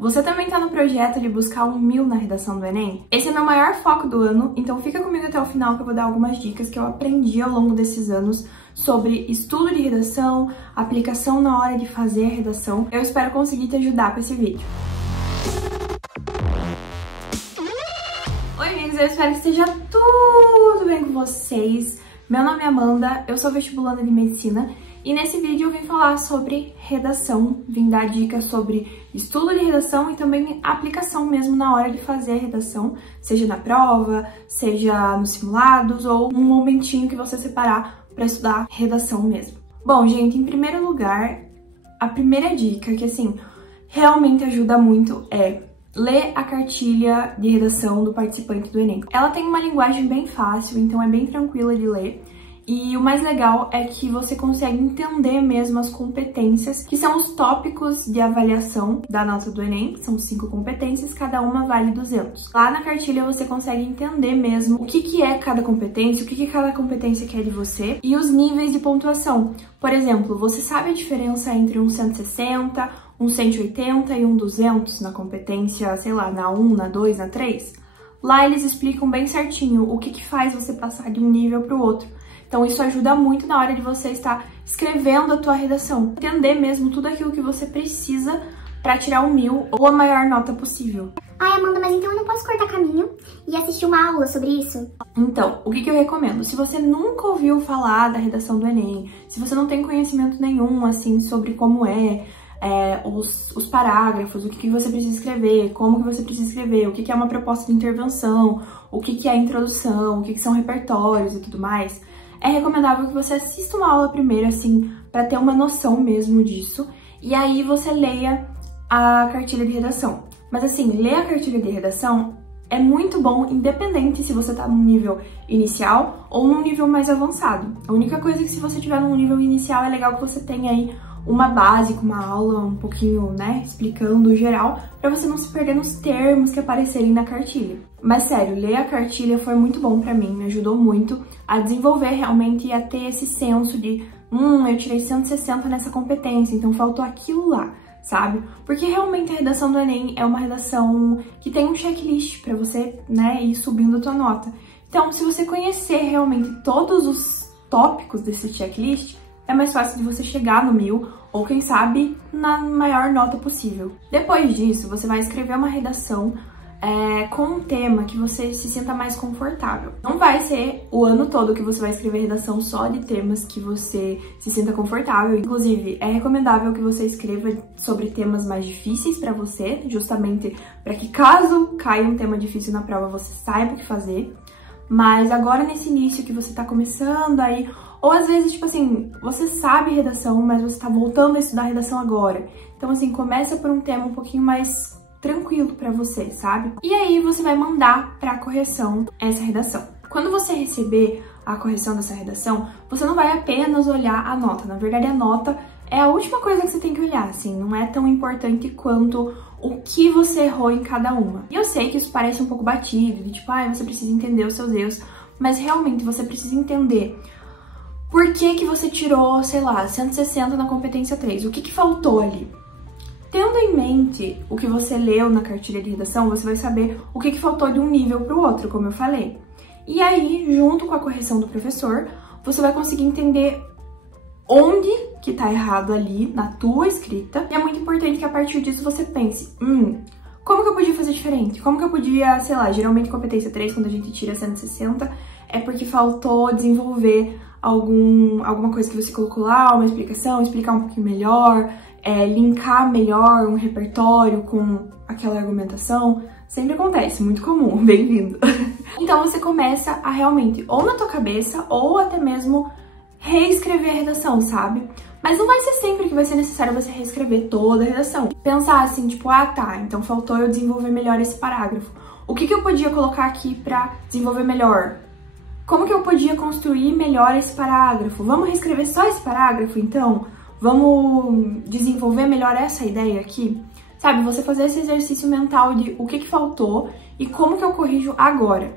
Você também tá no projeto de buscar um 1000 na redação do Enem? Esse é meu maior foco do ano, então fica comigo até o final que eu vou dar algumas dicas que eu aprendi ao longo desses anos sobre estudo de redação, aplicação na hora de fazer a redação. Eu espero conseguir te ajudar com esse vídeo. Oi, amigos, eu espero que esteja tudo bem com vocês. Meu nome é Amanda, eu sou vestibulanda de medicina e nesse vídeo eu vim falar sobre redação, vim dar dicas sobre estudo de redação e também aplicação mesmo na hora de fazer a redação, seja na prova, seja nos simulados ou um momentinho que você separar para estudar redação mesmo. Bom, gente, em primeiro lugar, a primeira dica que assim realmente ajuda muito é ler a cartilha de redação do participante do Enem. Ela tem uma linguagem bem fácil, então é bem tranquila de ler. E o mais legal é que você consegue entender mesmo as competências, que são os tópicos de avaliação da nota do Enem. São 5 competências, cada uma vale 200. Lá na cartilha você consegue entender mesmo o que é cada competência, o que cada competência quer de você e os níveis de pontuação. Por exemplo, você sabe a diferença entre um 160, um 180 e um 200 na competência, sei lá, na 1, na 2, na 3? Lá eles explicam bem certinho o que faz você passar de um nível para o outro. Então isso ajuda muito na hora de você estar escrevendo a tua redação. Entender mesmo tudo aquilo que você precisa para tirar o 1000 ou a maior nota possível. Ai, Amanda, mas então eu não posso cortar caminho e assistir uma aula sobre isso? Então, o que eu recomendo? Se você nunca ouviu falar da redação do Enem, se você não tem conhecimento nenhum, assim, sobre como os parágrafos, o que você precisa escrever, como que você precisa escrever, o que é uma proposta de intervenção, o que é a introdução, o que são repertórios e tudo mais, é recomendável que você assista uma aula primeiro, assim, para ter uma noção mesmo disso, e aí você leia a cartilha de redação. Mas assim, ler a cartilha de redação é muito bom, independente se você tá num nível inicial ou num nível mais avançado. A única coisa é que se você tiver num nível inicial, é legal que você tenha aí uma base, uma aula um pouquinho, né, explicando o geral, pra você não se perder nos termos que aparecerem na cartilha. Mas sério, ler a cartilha foi muito bom pra mim, me ajudou muito a desenvolver realmente e a ter esse senso de eu tirei 160 nessa competência, então faltou aquilo lá, sabe? Porque realmente a redação do Enem é uma redação que tem um checklist pra você, né, ir subindo a tua nota. Então, se você conhecer realmente todos os tópicos desse checklist, é mais fácil de você chegar no 1000 ou, quem sabe, na maior nota possível. Depois disso, você vai escrever uma redação com um tema que você se sinta mais confortável. Não vai ser o ano todo que você vai escrever redação só de temas que você se sinta confortável. Inclusive, é recomendável que você escreva sobre temas mais difíceis pra você, justamente para que caso caia um tema difícil na prova, você saiba o que fazer. Mas agora nesse início que você tá começando aí, ou às vezes, tipo assim, você sabe redação, mas você tá voltando a estudar redação agora. Então, assim, começa por um tema um pouquinho mais tranquilo pra você, sabe? E aí você vai mandar pra correção essa redação. Quando você receber a correção dessa redação, você não vai apenas olhar a nota. Na verdade, a nota é a última coisa que você tem que olhar, assim. Não é tão importante quanto o que você errou em cada uma. E eu sei que isso parece um pouco batido, de tipo, você precisa entender os seus erros, mas realmente você precisa entender por que você tirou, sei lá, 160 na competência 3? O que faltou ali? Tendo em mente o que você leu na cartilha de redação, você vai saber o que faltou de um nível para o outro, como eu falei. E aí, junto com a correção do professor, você vai conseguir entender onde que tá errado ali na tua escrita. E é muito importante que a partir disso você pense, como que eu podia fazer diferente? Como que eu podia, sei lá, geralmente competência 3, quando a gente tira 160, é porque faltou desenvolver alguma coisa que você colocou lá, uma explicação, explicar um pouquinho melhor, linkar melhor um repertório com aquela argumentação. Sempre acontece, muito comum, bem-vindo. Então você começa a realmente, ou na tua cabeça, ou até mesmo reescrever a redação, sabe? Mas não vai ser sempre que vai ser necessário você reescrever toda a redação. Pensar assim, tipo, então faltou eu desenvolver melhor esse parágrafo. O que eu podia colocar aqui pra desenvolver melhor? Como que eu podia construir melhor esse parágrafo? Vamos reescrever só esse parágrafo, então? Vamos desenvolver melhor essa ideia aqui? Sabe, você fazer esse exercício mental de o que faltou e como que eu corrijo agora.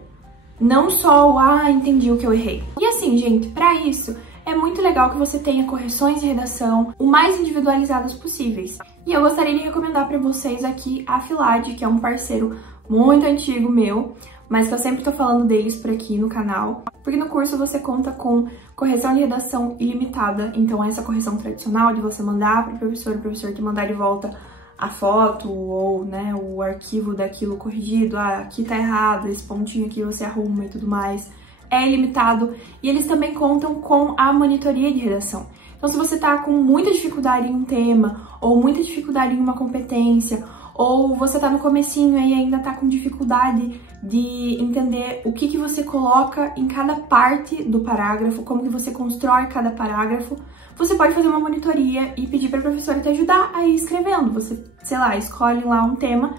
Não só entendi o que eu errei. E assim, gente, pra isso, é muito legal que você tenha correções de redação o mais individualizadas possíveis. E eu gostaria de recomendar para vocês aqui a Filad, que é um parceiro muito antigo meu, mas que eu sempre tô falando deles por aqui no canal, porque no curso você conta com correção de redação ilimitada, então essa correção tradicional de você mandar para o professor te mandar de volta a foto ou, né, o arquivo daquilo corrigido, aqui tá errado, esse pontinho aqui você arruma e tudo mais, é ilimitado. E eles também contam com a monitoria de redação. Então se você tá com muita dificuldade em um tema, ou muita dificuldade em uma competência, ou você tá no comecinho e ainda tá com dificuldade de entender o que você coloca em cada parte do parágrafo, como que você constrói cada parágrafo, você pode fazer uma monitoria e pedir para a professora te ajudar a ir escrevendo. Você, sei lá, escolhe lá um tema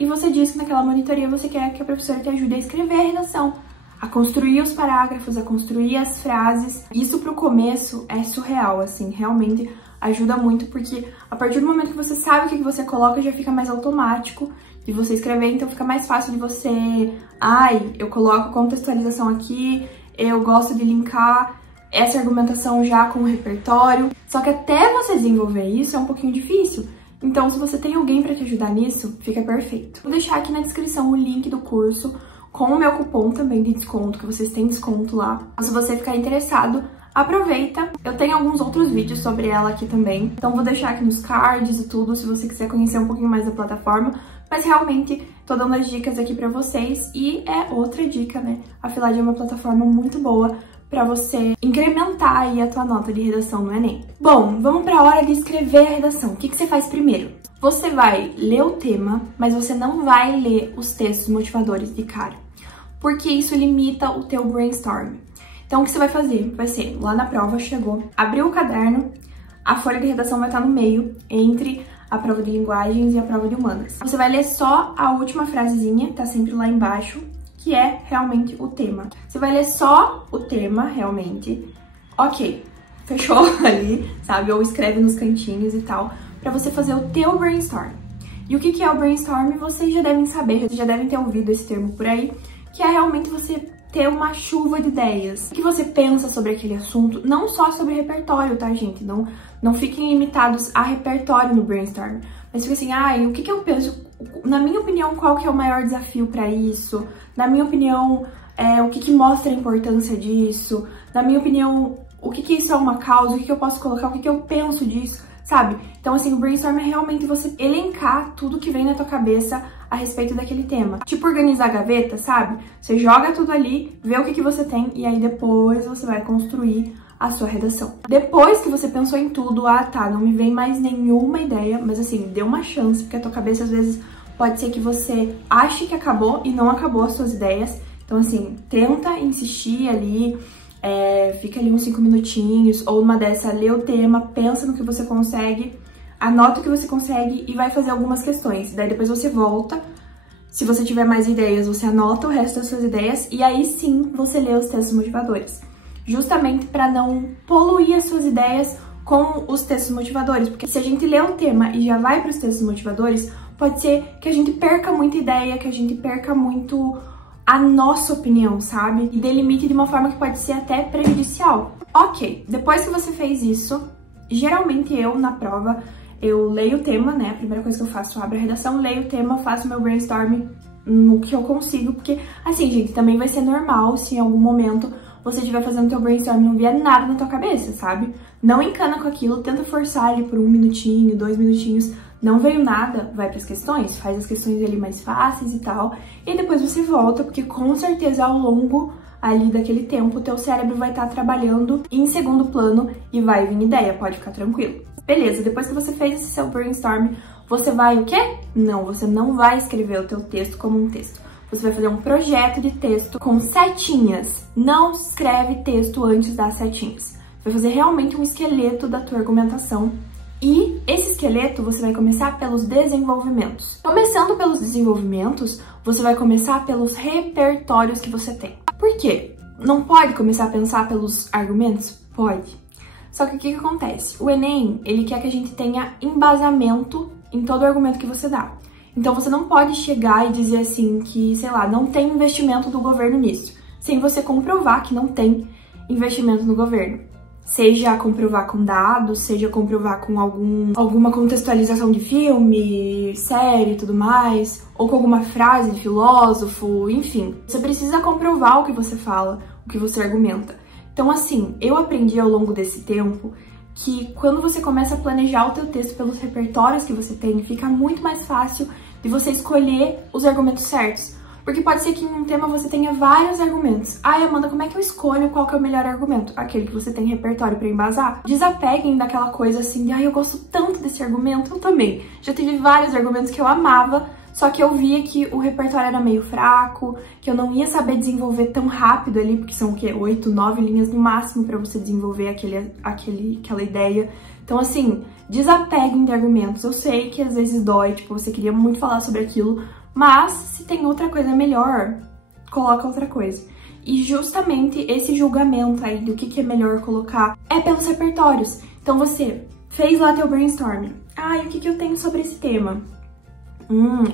e você diz que naquela monitoria você quer que a professora te ajude a escrever a redação, a construir os parágrafos, a construir as frases. Isso pro começo é surreal, assim, realmente ajuda muito, porque a partir do momento que você sabe o que você coloca, já fica mais automático de você escrever, então fica mais fácil de você... eu coloco contextualização aqui, eu gosto de linkar essa argumentação já com o repertório. Só que até você desenvolver isso é um pouquinho difícil. Então, se você tem alguém para te ajudar nisso, fica perfeito. Vou deixar aqui na descrição o link do curso com o meu cupom também de desconto, que vocês têm desconto lá. Se você ficar interessado, aproveita. Eu tenho alguns outros vídeos sobre ela aqui também, então vou deixar aqui nos cards e tudo, se você quiser conhecer um pouquinho mais da plataforma. Mas realmente, tô dando as dicas aqui pra vocês. E é outra dica, né? A Filad é uma plataforma muito boa pra você incrementar aí a tua nota de redação no Enem. Bom, vamos pra hora de escrever a redação. O que você faz primeiro? Você vai ler o tema, mas você não vai ler os textos motivadores de cara, porque isso limita o teu brainstorm. Então, o que você vai fazer? Vai ser, lá na prova, chegou, abriu o caderno, a folha de redação vai estar no meio, entre a prova de linguagens e a prova de humanas. Você vai ler só a última frasezinha, tá sempre lá embaixo, que é realmente o tema. Você vai ler só o tema, realmente. Ok, fechou ali, sabe? Ou escreve nos cantinhos e tal, pra você fazer o teu brainstorm. E o que é o brainstorm? Vocês já devem saber, vocês já devem ter ouvido esse termo por aí, que é realmente você ter uma chuva de ideias. O que você pensa sobre aquele assunto, não só sobre repertório, tá, gente? Não fiquem limitados a repertório no brainstorm. Mas fica assim, o que eu penso? Na minha opinião, qual que é o maior desafio para isso? Na minha opinião, o que mostra a importância disso? Na minha opinião, o que isso é uma causa? O que eu posso colocar? O que eu penso disso? Sabe? Então, assim, o brainstorm é realmente você elencar tudo que vem na tua cabeça a respeito daquele tema. Tipo organizar a gaveta, sabe? Você joga tudo ali, vê o que você tem e aí depois você vai construir a sua redação. Depois que você pensou em tudo, não me vem mais nenhuma ideia, mas assim, dê uma chance, porque a tua cabeça às vezes pode ser que você ache que acabou e não acabou as suas ideias. Então, assim, tenta insistir ali, fica ali uns 5 minutinhos, ou uma dessa, lê o tema, pensa no que você consegue, anota o que você consegue e vai fazer algumas questões. Daí depois você volta, se você tiver mais ideias, você anota o resto das suas ideias e aí sim você lê os textos motivadores. Justamente para não poluir as suas ideias com os textos motivadores, porque se a gente lê o tema e já vai para os textos motivadores, pode ser que a gente perca muita ideia, que a gente perca muito a nossa opinião, sabe? E delimite de uma forma que pode ser até prejudicial. Ok, depois que você fez isso, geralmente eu, na prova, eu leio o tema, né? A primeira coisa que eu faço, eu abro a redação, leio o tema, faço meu brainstorm no que eu consigo, porque, assim, gente, também vai ser normal se em algum momento você estiver fazendo teu brainstorm e não vier nada na tua cabeça, sabe? Não encana com aquilo, tenta forçar ali por 1 minutinho, 2 minutinhos, não veio nada, vai pras questões, faz as questões ali mais fáceis e tal, e depois você volta, porque com certeza ao longo ali daquele tempo, o teu cérebro vai estar trabalhando em segundo plano e vai vir ideia, pode ficar tranquilo. Beleza, depois que você fez esse seu brainstorm, você vai o quê? Não, você não vai escrever o teu texto como um texto. Você vai fazer um projeto de texto com setinhas. Não escreve texto antes das setinhas. Vai fazer realmente um esqueleto da tua argumentação. E esse esqueleto você vai começar pelos desenvolvimentos. Começando pelos desenvolvimentos, você vai começar pelos repertórios que você tem. Por quê? Não pode começar a pensar pelos argumentos? Pode. Só que o que acontece? O Enem, ele quer que a gente tenha embasamento em todo o argumento que você dá. Então você não pode chegar e dizer assim que, sei lá, não tem investimento do governo nisso, sem você comprovar que não tem investimento no governo. Seja comprovar com dados, seja comprovar com alguma contextualização de filme, série e tudo mais, ou com alguma frase de filósofo, enfim. Você precisa comprovar o que você fala, o que você argumenta. Então, assim, eu aprendi ao longo desse tempo que quando você começa a planejar o teu texto pelos repertórios que você tem, fica muito mais fácil de você escolher os argumentos certos. Porque pode ser que em um tema você tenha vários argumentos. Ai, Amanda, como é que eu escolho qual que é o melhor argumento? Aquele que você tem repertório pra embasar. Desapeguem daquela coisa assim de, ai, eu gosto tanto desse argumento. Eu também. Já tive vários argumentos que eu amava, só que eu via que o repertório era meio fraco, que eu não ia saber desenvolver tão rápido ali, porque são o quê? 8, 9 linhas no máximo pra você desenvolver aquela ideia. Então, assim, desapeguem de argumentos. Eu sei que às vezes dói, tipo, você queria muito falar sobre aquilo, mas se tem outra coisa melhor, coloca outra coisa. E justamente esse julgamento aí do que é melhor colocar é pelos repertórios. Então você fez lá teu brainstorming. Ai, o que eu tenho sobre esse tema?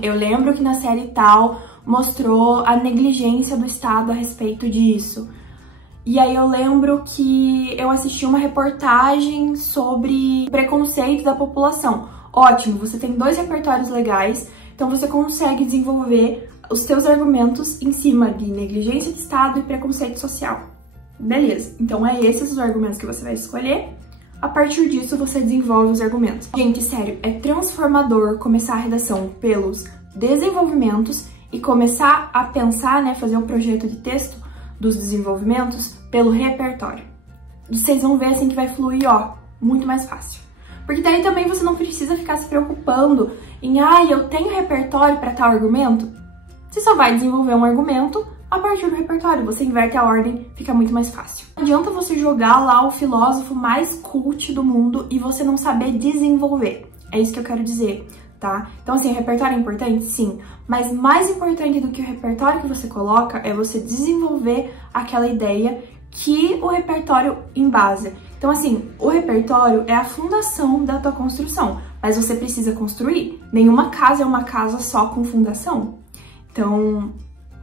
Eu lembro que na série tal mostrou a negligência do Estado a respeito disso. E aí eu lembro que eu assisti uma reportagem sobre preconceito da população. Ótimo, você tem 2 repertórios legais, então você consegue desenvolver os teus argumentos em cima de negligência de Estado e preconceito social. Beleza, então é esses os argumentos que você vai escolher. A partir disso, você desenvolve os argumentos. Gente, sério, é transformador começar a redação pelos desenvolvimentos e começar a pensar, né, fazer um projeto de texto dos desenvolvimentos pelo repertório. Vocês vão ver assim que vai fluir, ó, muito mais fácil. Porque daí também você não precisa ficar se preocupando em, eu tenho repertório para tal argumento. Você só vai desenvolver um argumento a partir do repertório. Você inverte a ordem, fica muito mais fácil. Não adianta você jogar lá o filósofo mais cult do mundo e você não saber desenvolver. É isso que eu quero dizer, tá? Então, assim, o repertório é importante? Sim. Mas mais importante do que o repertório que você coloca é você desenvolver aquela ideia que o repertório embasa. Então, assim, o repertório é a fundação da tua construção, mas você precisa construir. Nenhuma casa é uma casa só com fundação. Então,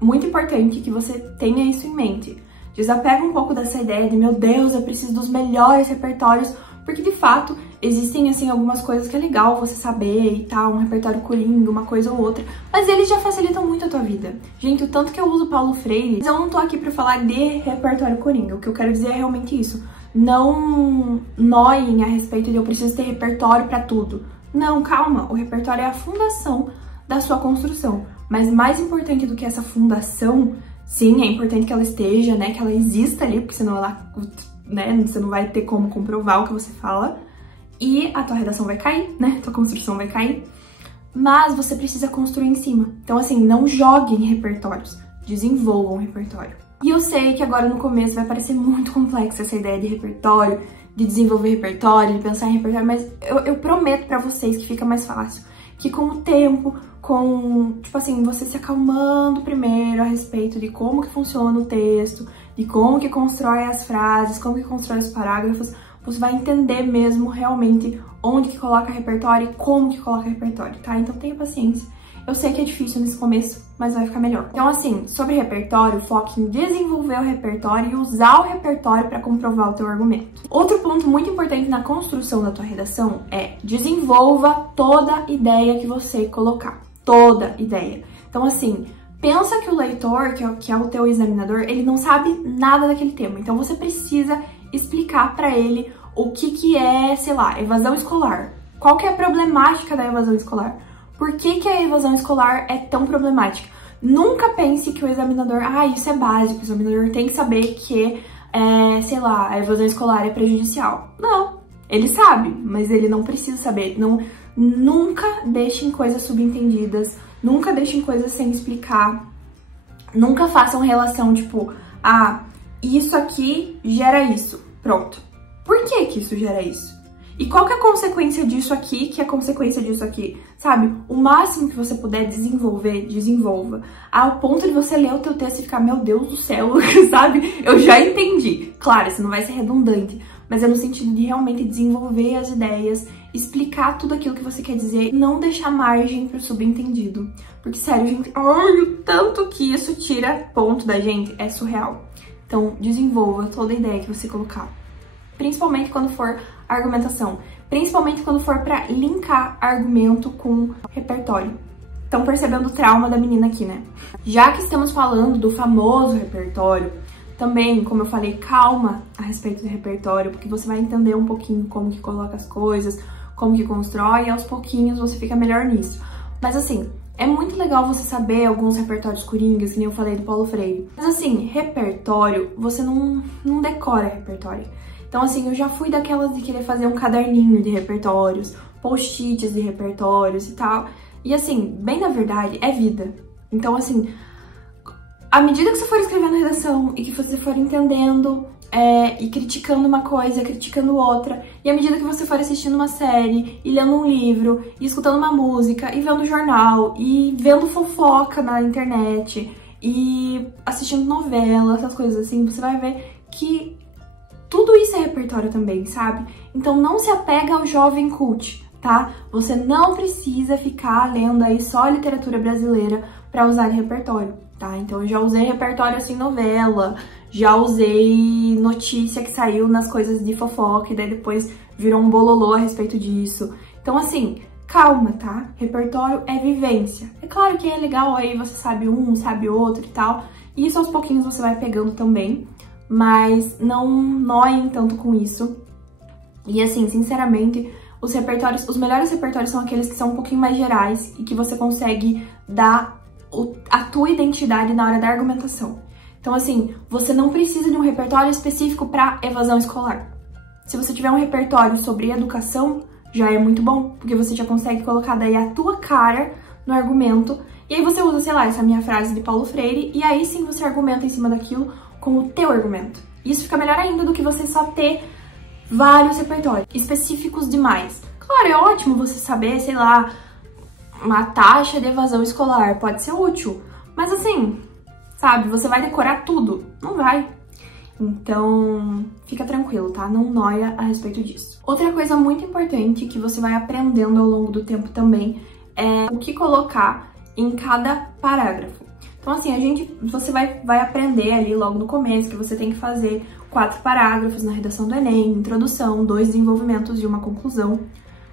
muito importante que você tenha isso em mente. Desapega um pouco dessa ideia de, meu Deus, eu preciso dos melhores repertórios, porque de fato existem assim algumas coisas que é legal você saber e tal, um repertório coringa, uma coisa ou outra, mas eles já facilitam muito a tua vida. Gente, o tanto que eu uso Paulo Freire, eu não tô aqui pra falar de repertório coringa, o que eu quero dizer é realmente isso. Não noiem a respeito de eu preciso ter repertório pra tudo. Não, calma, o repertório é a fundação da sua construção, mas mais importante do que essa fundação, sim, é importante que ela esteja, né, que ela exista ali, porque senão ela, né, você não vai ter como comprovar o que você fala, e a tua redação vai cair, né, tua construção vai cair, mas você precisa construir em cima. Então, assim, não joguem repertórios, desenvolvam repertório. E eu sei que agora no começo vai parecer muito complexa essa ideia de repertório, de desenvolver repertório, de pensar em repertório, mas eu prometo pra vocês que fica mais fácil, que com o tempo, tipo assim, você se acalmando primeiro a respeito de como que funciona o texto, de como que constrói as frases, como que constrói os parágrafos, você vai entender mesmo realmente onde que coloca repertório e como que coloca repertório, tá? Então tenha paciência. Eu sei que é difícil nesse começo, mas vai ficar melhor. Então, assim, sobre repertório, foque em desenvolver o repertório e usar o repertório para comprovar o teu argumento. Outro ponto muito importante na construção da tua redação é desenvolva toda ideia que você colocar. Toda ideia. Então, assim, pensa que o leitor, que é o teu examinador, ele não sabe nada daquele tema. Então, você precisa explicar para ele o que é, sei lá, evasão escolar. Qual que é a problemática da evasão escolar? Por que a evasão escolar é tão problemática? Nunca pense que o examinador, isso é básico, o examinador tem que saber que, sei lá, a evasão escolar é prejudicial. Não, ele sabe, mas ele não precisa saber. Não, nunca deixem coisas subentendidas, nunca deixem coisas sem explicar, nunca façam relação tipo, isso aqui gera isso, pronto. Por que isso gera isso? E qual que é a consequência disso aqui, que é a consequência disso aqui? Sabe? O máximo que você puder desenvolver, desenvolva. Ao ponto de você ler o teu texto e ficar, meu Deus do céu, sabe? Eu já entendi. Claro, isso não vai ser redundante, mas é no sentido de realmente desenvolver as ideias, explicar tudo aquilo que você quer dizer, não deixar margem pro subentendido. Porque, sério, gente, o tanto que isso tira ponto da gente é surreal. Então, desenvolva toda a ideia que você colocar. principalmente quando for argumentação, principalmente quando for pra linkar argumento com repertório. Estão percebendo o trauma da menina aqui, né? Já que estamos falando do famoso repertório, também, como eu falei, calma a respeito do repertório, porque você vai entender um pouquinho como que coloca as coisas, como que constrói, e aos pouquinhos você fica melhor nisso. Mas assim, é muito legal você saber alguns repertórios coringas, que nem eu falei do Paulo Freire. Mas assim, repertório, você não decora repertório. Então assim, eu já fui daquelas de querer fazer um caderninho de repertórios, post-its de repertórios e tal. E assim, bem na verdade, é vida. Então assim, à medida que você for escrevendo redação e que você for entendendo e criticando uma coisa, criticando outra, e à medida que você for assistindo uma série, e lendo um livro, e escutando uma música, e vendo jornal, e vendo fofoca na internet, e assistindo novela, essas coisas assim, você vai ver que tudo isso é repertório também, sabe? Então não se apega ao jovem cult, tá? Você não precisa ficar lendo aí só literatura brasileira pra usar repertório, tá? Então eu já usei repertório assim, novela, já usei notícia que saiu nas coisas de fofoca e daí depois virou um bololô a respeito disso. Então assim, calma, tá? Repertório é vivência. É claro que é legal aí você sabe um, sabe outro e tal, e isso aos pouquinhos você vai pegando também, mas não noiem tanto com isso. E assim, sinceramente, os repertórios, os melhores repertórios são aqueles que são um pouquinho mais gerais e que você consegue dar a tua identidade na hora da argumentação. Então assim, você não precisa de um repertório específico para evasão escolar. Se você tiver um repertório sobre educação, já é muito bom, porque você já consegue colocar daí a tua cara no argumento, e aí você usa, sei lá, essa minha frase de Paulo Freire, e aí sim você argumenta em cima daquilo com o teu argumento. Isso fica melhor ainda do que você só ter vários repertórios específicos demais. Claro, é ótimo você saber, sei lá, uma taxa de evasão escolar, pode ser útil, mas assim, sabe, você vai decorar tudo? Não vai. Então, fica tranquilo, tá? Não noia a respeito disso. Outra coisa muito importante que você vai aprendendo ao longo do tempo também é o que colocar em cada parágrafo. Então assim, você vai aprender ali logo no começo que você tem que fazer 4 parágrafos na redação do Enem, introdução, 2 desenvolvimentos e uma conclusão.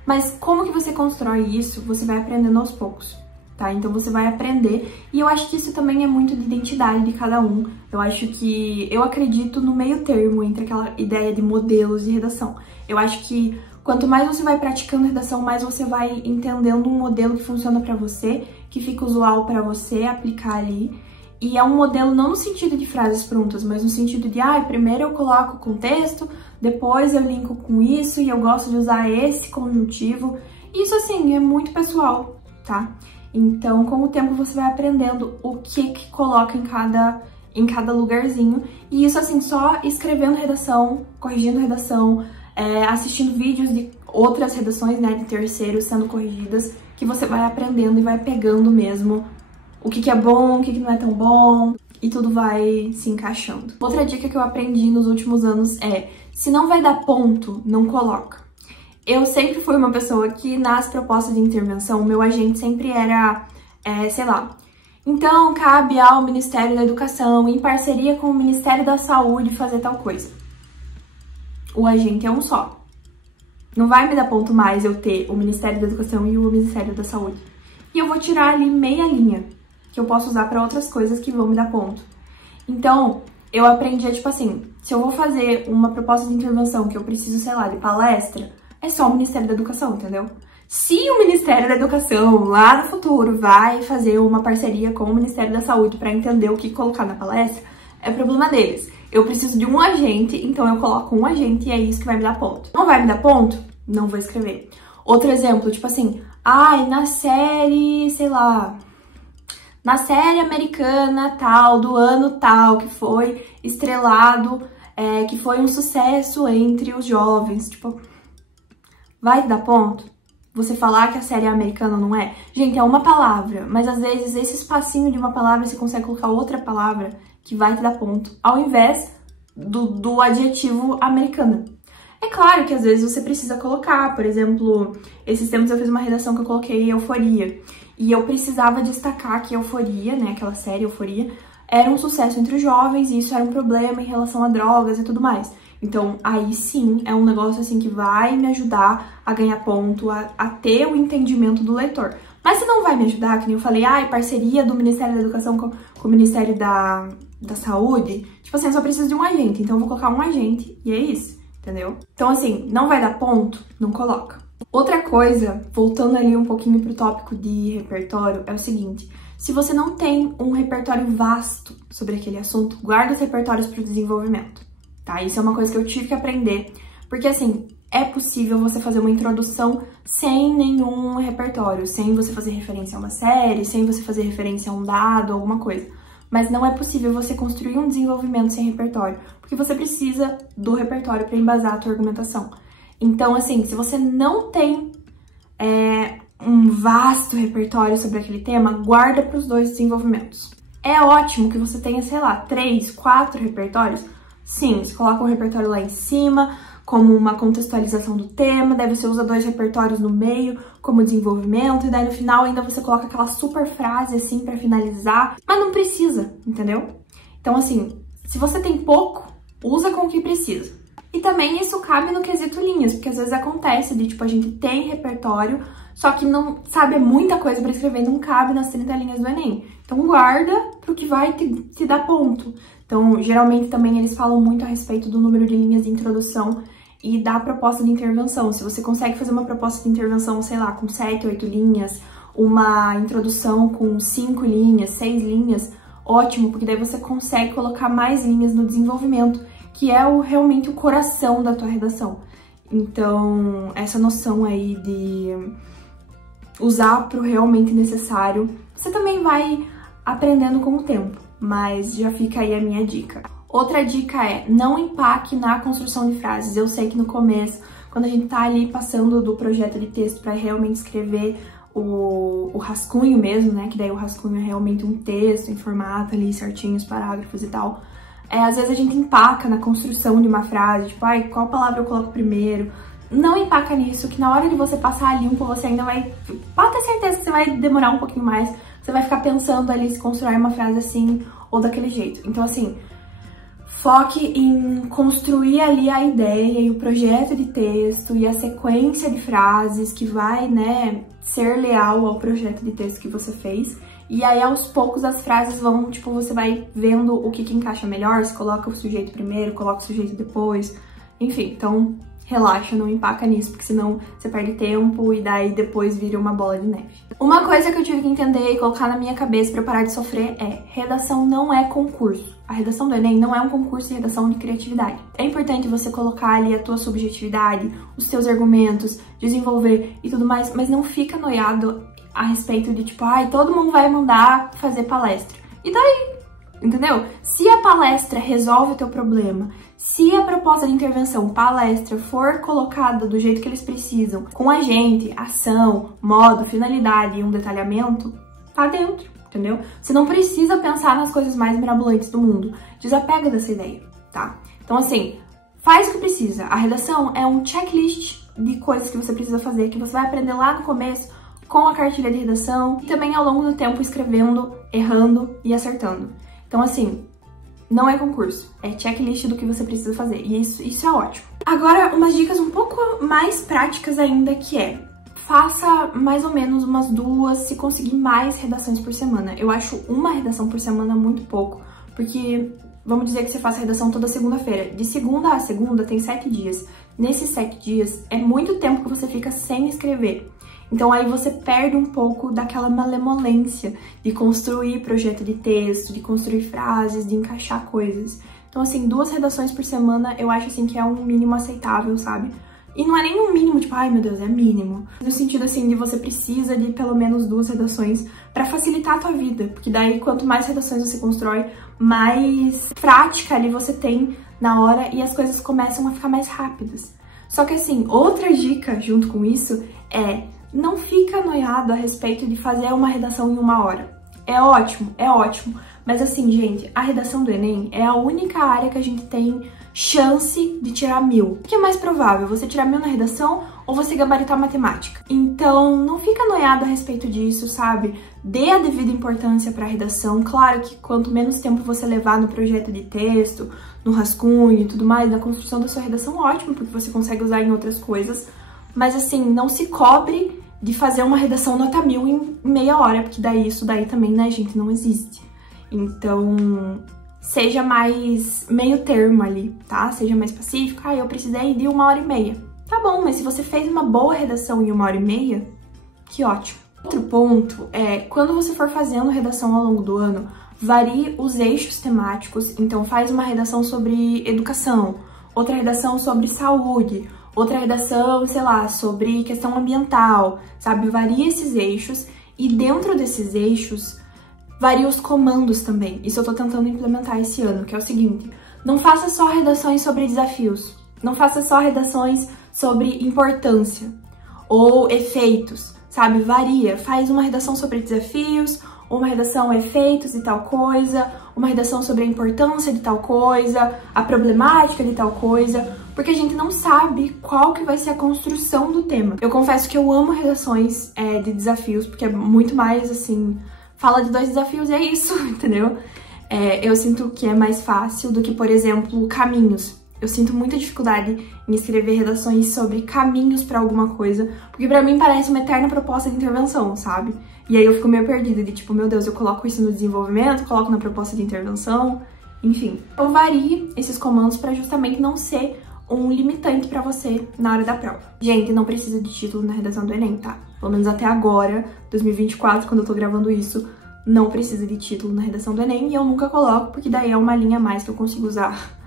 Mas como que você constrói isso, você vai aprendendo aos poucos, tá? Então você vai aprender, e eu acho que isso também é muito de identidade de cada um. Eu acredito no meio termo entre aquela ideia de modelos de redação. Eu acho que quanto mais você vai praticando redação, mais você vai entendendo um modelo que funciona pra você, que fica usual pra você aplicar ali. E é um modelo não no sentido de frases prontas, mas no sentido de, primeiro eu coloco o contexto, depois eu linko com isso e eu gosto de usar esse conjuntivo. Isso, assim, é muito pessoal, tá? Então, com o tempo você vai aprendendo o que coloca em cada lugarzinho. E isso, assim, só escrevendo redação, corrigindo redação, assistindo vídeos de outras redações, né, de terceiros sendo corrigidas, que você vai aprendendo e vai pegando mesmo o que é bom, o que não é tão bom, e tudo vai se encaixando. Outra dica que eu aprendi nos últimos anos é, se não vai dar ponto, não coloca. Eu sempre fui uma pessoa que nas propostas de intervenção, o meu agente sempre era, sei lá, então cabe ao Ministério da Educação, em parceria com o Ministério da Saúde, fazer tal coisa. O agente é um só. Não vai me dar ponto mais eu ter o Ministério da Educação e o Ministério da Saúde. E eu vou tirar ali meia linha, que eu posso usar para outras coisas que vão me dar ponto. Então, eu aprendi, tipo assim, se eu vou fazer uma proposta de intervenção que eu preciso, sei lá, de palestra, é só o Ministério da Educação, entendeu? Se o Ministério da Educação, lá no futuro, vai fazer uma parceria com o Ministério da Saúde para entender o que colocar na palestra, é problema deles. Eu preciso de um agente, então eu coloco um agente e é isso que vai me dar ponto. Não vai me dar ponto? Não vou escrever. Outro exemplo, tipo assim, na série, sei lá, na série americana tal, do ano tal, que foi estrelado, que foi um sucesso entre os jovens, tipo, vai dar ponto? Você falar que a série é americana não é? Gente, é uma palavra, mas às vezes esse espacinho de uma palavra você consegue colocar outra palavra que vai te dar ponto, ao invés do adjetivo americana. É claro que às vezes você precisa colocar, por exemplo, esses tempos eu fiz uma redação que eu coloquei Euforia, e eu precisava destacar que Euforia, né, aquela série Euforia, era um sucesso entre os jovens e isso era um problema em relação a drogas e tudo mais. Então, aí sim, é um negócio assim que vai me ajudar a ganhar ponto, a ter o entendimento do leitor. Mas se não vai me ajudar, que nem eu falei, parceria do Ministério da Educação com o Ministério da Saúde, tipo assim, eu só preciso de um agente, então eu vou colocar um agente e é isso, entendeu? Então assim, não vai dar ponto? Não coloca. Outra coisa, voltando ali um pouquinho pro tópico de repertório, é o seguinte: se você não tem um repertório vasto sobre aquele assunto, guarda os repertórios para o desenvolvimento, tá? Isso é uma coisa que eu tive que aprender, porque assim, é possível você fazer uma introdução sem nenhum repertório, sem você fazer referência a uma série, sem você fazer referência a um dado, alguma coisa. Mas não é possível você construir um desenvolvimento sem repertório, porque você precisa do repertório para embasar a tua argumentação. Então, assim, se você não tem um vasto repertório sobre aquele tema, guarda para os dois desenvolvimentos. É ótimo que você tenha, sei lá, 3, 4 repertórios. Sim, você coloca um repertório lá em cima, como uma contextualização do tema, daí você usa 2 repertórios no meio como desenvolvimento, e daí no final ainda você coloca aquela super frase assim pra finalizar, mas não precisa, entendeu? Então assim, se você tem pouco, usa com o que precisa. E também isso cabe no quesito linhas, porque às vezes acontece de tipo, a gente tem repertório, só que não sabe, é muita coisa pra escrever, não cabe nas 30 linhas do Enem. Então guarda pro que vai te dar ponto. Então, geralmente também eles falam muito a respeito do número de linhas de introdução e da proposta de intervenção. Se você consegue fazer uma proposta de intervenção, sei lá, com 7, 8 linhas, uma introdução com 5 linhas, 6 linhas, ótimo, porque daí você consegue colocar mais linhas no desenvolvimento, que é realmente o coração da tua redação. Então, essa noção aí de usar pro realmente necessário, você também vai aprendendo com o tempo, mas já fica aí a minha dica. Outra dica é, não empaque na construção de frases. Eu sei que no começo, quando a gente tá ali passando do projeto de texto para realmente escrever o rascunho mesmo, né, que daí o rascunho é realmente um texto em formato ali, certinho, os parágrafos e tal, às vezes a gente empaca na construção de uma frase, tipo, qual palavra eu coloco primeiro? Não empaca nisso, que na hora de você passar a limpo, você ainda vai... Pode ter certeza que você vai demorar um pouquinho mais, você vai ficar pensando ali se construir uma frase assim ou daquele jeito. Então, assim, foque em construir ali a ideia e o projeto de texto e a sequência de frases que vai, né, ser leal ao projeto de texto que você fez. E aí, aos poucos, as frases vão, tipo, você vai vendo o que encaixa melhor, se coloca o sujeito primeiro, coloca o sujeito depois, enfim, então relaxa, não empaca nisso, porque senão você perde tempo e daí depois vira uma bola de neve. Uma coisa que eu tive que entender e colocar na minha cabeça pra parar de sofrer é: redação não é concurso. A redação do Enem não é um concurso de redação de criatividade. É importante você colocar ali a tua subjetividade, os teus argumentos, desenvolver e tudo mais, mas não fica noiado a respeito de tipo, todo mundo vai mandar fazer palestra. E daí? Entendeu? Se a palestra resolve o teu problema, se a proposta de intervenção, palestra, for colocada do jeito que eles precisam, com agente, ação, modo, finalidade e um detalhamento, tá dentro, entendeu? Você não precisa pensar nas coisas mais mirabolantes do mundo. Desapega dessa ideia, tá? Então, assim, faz o que precisa. A redação é um checklist de coisas que você precisa fazer, que você vai aprender lá no começo, com a cartilha de redação, e também ao longo do tempo escrevendo, errando e acertando. Então, assim, não é concurso, é checklist do que você precisa fazer, e isso é ótimo. Agora, umas dicas um pouco mais práticas ainda, que é: faça mais ou menos umas 2, se conseguir mais redações por semana. Eu acho uma redação por semana muito pouco, porque vamos dizer que você faça redação toda segunda-feira. De segunda a segunda tem 7 dias. Nesses 7 dias é muito tempo que você fica sem escrever. Então aí você perde um pouco daquela malemolência de construir projeto de texto, de construir frases, de encaixar coisas. Então assim, 2 redações por semana eu acho assim que é um mínimo aceitável, sabe? E não é nem um mínimo, tipo, meu Deus, é mínimo. No sentido assim, de você precisa de pelo menos 2 redações pra facilitar a tua vida. Porque daí, quanto mais redações você constrói, mais prática ali você tem na hora e as coisas começam a ficar mais rápidas. Só que assim, outra dica junto com isso é: não fica noiado a respeito de fazer uma redação em 1 hora. É ótimo, é ótimo. Mas assim, gente, a redação do Enem é a única área que a gente tem chance de tirar 1000. O que é mais provável? Você tirar 1000 na redação ou você gabaritar matemática? Então, não fica noiado a respeito disso, sabe? Dê a devida importância para a redação. Claro que quanto menos tempo você levar no projeto de texto, no rascunho e tudo mais, na construção da sua redação, ótimo, porque você consegue usar em outras coisas. Mas assim, não se cobre de fazer uma redação nota 1000 em meia hora, porque daí isso daí também, né, gente, não existe. Então, seja mais meio termo ali, tá? Seja mais pacífico. Ah, eu precisei de 1h30. Tá bom, mas se você fez uma boa redação em 1h30, que ótimo. Outro ponto é, quando você for fazendo redação ao longo do ano, varie os eixos temáticos. Então, faz uma redação sobre educação, outra redação sobre saúde, outra redação, sei lá, sobre questão ambiental, sabe? Varia esses eixos e dentro desses eixos, varia os comandos também. Isso eu tô tentando implementar esse ano, que é o seguinte: não faça só redações sobre desafios, não faça só redações sobre importância ou efeitos, sabe? Varia, faz uma redação sobre desafios, uma redação efeitos de tal coisa, uma redação sobre a importância de tal coisa, a problemática de tal coisa, porque a gente não sabe qual que vai ser a construção do tema. Eu confesso que eu amo redações de desafios, porque é muito mais, assim, fala de 2 desafios e é isso, entendeu? Eu sinto que é mais fácil do que, por exemplo, caminhos. Eu sinto muita dificuldade em escrever redações sobre caminhos pra alguma coisa, porque pra mim parece uma eterna proposta de intervenção, sabe? E aí eu fico meio perdida de tipo, meu Deus, eu coloco isso no desenvolvimento, coloco na proposta de intervenção, enfim. Eu varie esses comandos pra justamente não ser um limitante pra você na hora da prova. Gente, não precisa de título na redação do Enem, tá? Pelo menos até agora, 2024, quando eu tô gravando isso, não precisa de título na redação do Enem e eu nunca coloco, porque daí é uma linha a mais que eu consigo usar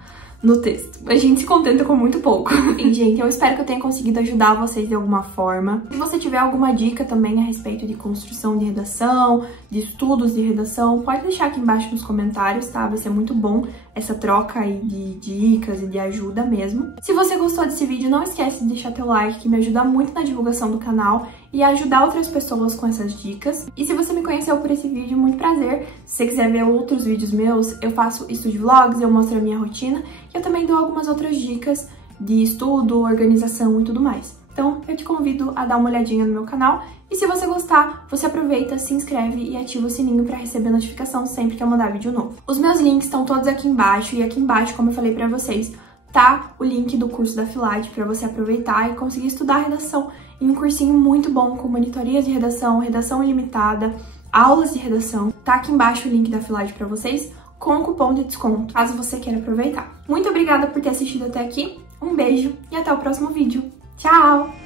no texto. A gente se contenta com muito pouco. Enfim, gente, eu espero que eu tenha conseguido ajudar vocês de alguma forma. Se você tiver alguma dica também a respeito de construção de redação, de estudos de redação, pode deixar aqui embaixo nos comentários, tá? Vai ser muito bom essa troca aí de dicas e de ajuda mesmo. Se você gostou desse vídeo, não esquece de deixar teu like, que me ajuda muito na divulgação do canal e a ajudar outras pessoas com essas dicas. E se você me conheceu por esse vídeo, muito prazer. Se você quiser ver outros vídeos meus, eu faço estúdio vlogs, eu mostro a minha rotina e eu também dou algumas outras dicas de estudo, organização e tudo mais. Então, eu te convido a dar uma olhadinha no meu canal e se você gostar, você aproveita, se inscreve e ativa o sininho para receber notificação sempre que eu mandar vídeo novo. Os meus links estão todos aqui embaixo e aqui embaixo, como eu falei pra vocês, tá o link do curso da Filade para você aproveitar e conseguir estudar redação em um cursinho muito bom com monitorias de redação, redação ilimitada, aulas de redação. Tá aqui embaixo o link da Filade para vocês com cupom de desconto, caso você queira aproveitar. Muito obrigada por ter assistido até aqui, um beijo e até o próximo vídeo. Tchau!